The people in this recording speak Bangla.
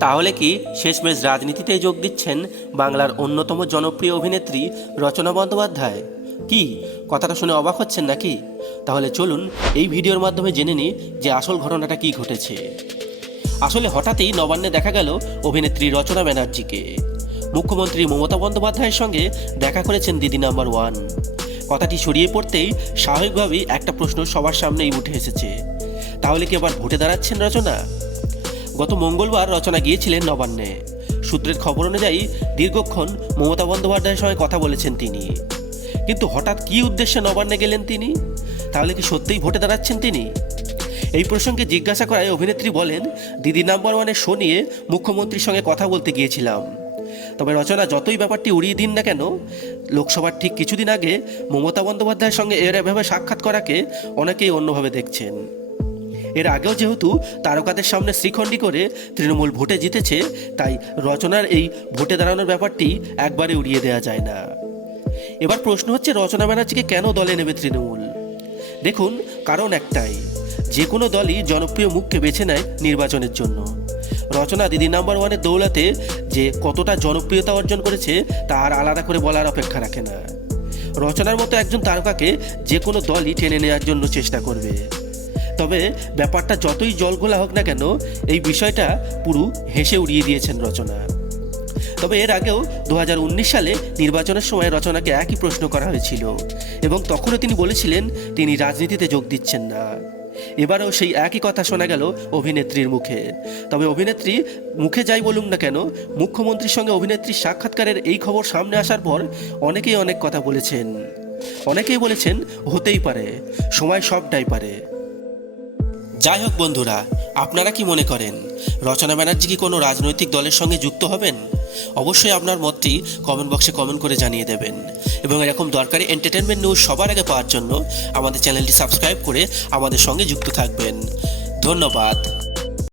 তাহলে কি শেষমেশ রাজনীতিতে যোগ দিচ্ছেন বাংলার অন্যতম জনপ্রিয় অভিনেত্রী রচনা বন্দ্যোপাধ্যায়? কি? কথাটা শুনে অবাক হচ্ছেন নাকি? তাহলে চলুন এই ভিডিওর মাধ্যমে জেনে নিই যে আসল ঘটনাটা কি ঘটেছে। আসলে হঠাৎই নবান্নে দেখা গেল অভিনেত্রী রচনা ব্যানার্জিকে। মুখ্যমন্ত্রী মমতা বন্দ্যোপাধ্যায়ের সঙ্গে দেখা করেছেন দিদি নাম্বার ওয়ান। কথাটি সরিয়ে পড়তেই স্বাভাবিকভাবেই একটা প্রশ্ন সবার সামনেই উঠে এসেছে। তাহলে কি আবার ভোটে দাঁড়াচ্ছেন রচনা? গত মঙ্গলবার রচনা গিয়েছিলেন নবান্নে। সূত্রের খবর অনুযায়ী দীর্ঘক্ষণ মমতা বন্দ্যোপাধ্যায়ের সঙ্গে কথা বলেছেন তিনি। কিন্তু হঠাৎ কী উদ্দেশ্যে নবান্নে গেলেন তিনি? তাহলে কি সত্যিই ভোটে দাঁড়াচ্ছেন তিনি? এই প্রসঙ্গে জিজ্ঞাসা করায় অভিনেত্রী বলেন, দিদি নাম্বার ওয়ানের শো নিয়ে মুখ্যমন্ত্রীর সঙ্গে কথা বলতে গিয়েছিলাম। তবে রচনা যতই ব্যাপারটি উড়িয়ে দিন না কেন, লোকসভার ঠিক কিছুদিন আগে মমতা বন্দ্যোপাধ্যায়ের সঙ্গে এর এভাবে সাক্ষাৎ করাকে অনেকেই অন্যভাবে দেখছেন। এর আগেও যেহেতু তারকাদের সামনে শ্রীখণ্ডী করে তৃণমূল ভোটে জিতেছে, তাই রচনার এই ভোটে দাঁড়ানোর ব্যাপারটি একবারে উড়িয়ে দেওয়া যায় না। এবার প্রশ্ন হচ্ছে, রচনা ব্যানার্জিকে কেন দলে নেবে তৃণমূল? দেখুন, কারণ একটাই, যে কোনো দলই জনপ্রিয় মুখকে বেছে নেয় নির্বাচনের জন্য। রচনা দিদি নাম্বার ওয়ানের দৌলাতে যে কতটা জনপ্রিয়তা অর্জন করেছে, তা আর আলাদা করে বলার অপেক্ষা রাখে না। রচনার মতো একজন তারকাকে যে কোনো দলই টেনে নেওয়ার জন্য চেষ্টা করবে। তবে ব্যাপারটা যতই জলঘোলা হোক না কেন, এই বিষয়টা পুরো হেসে উড়িয়ে দিয়েছেন রচনা। তবে এর আগেও দু হাজার উনিশ সালে নির্বাচনের সময় রচনাকে একই প্রশ্ন করা হয়েছিল এবং তখনও তিনি বলেছিলেন, তিনি রাজনীতিতে যোগ দিচ্ছেন না। এবারেও সেই একই কথা শোনা গেল অভিনেত্রীর মুখে। তবে অভিনেত্রী মুখে যাই বলুন না কেন, মুখ্যমন্ত্রীর সঙ্গে অভিনেত্রীর সাক্ষাৎকারের এই খবর সামনে আসার পর অনেকেই অনেক কথা বলেছেন। অনেকেই বলেছেন, হতেই পারে, সময় সবটাই পারে। যাই হোক বন্ধুরা, আপনারা কি মনে করেন, রচনা ব্যানার্জি কি কোনো রাজনৈতিক দলের সঙ্গে যুক্ত হবেন? অবশ্যই আপনার মতটি কমেন্ট বক্সে কমেন্ট করে জানিয়ে দেবেন। এবং এরকম দরকারি এন্টারটেনমেন্ট নিউজ সবার আগে পাওয়ার জন্য আমাদের চ্যানেলটি সাবস্ক্রাইব করে আমাদের সঙ্গে যুক্ত থাকবেন। ধন্যবাদ।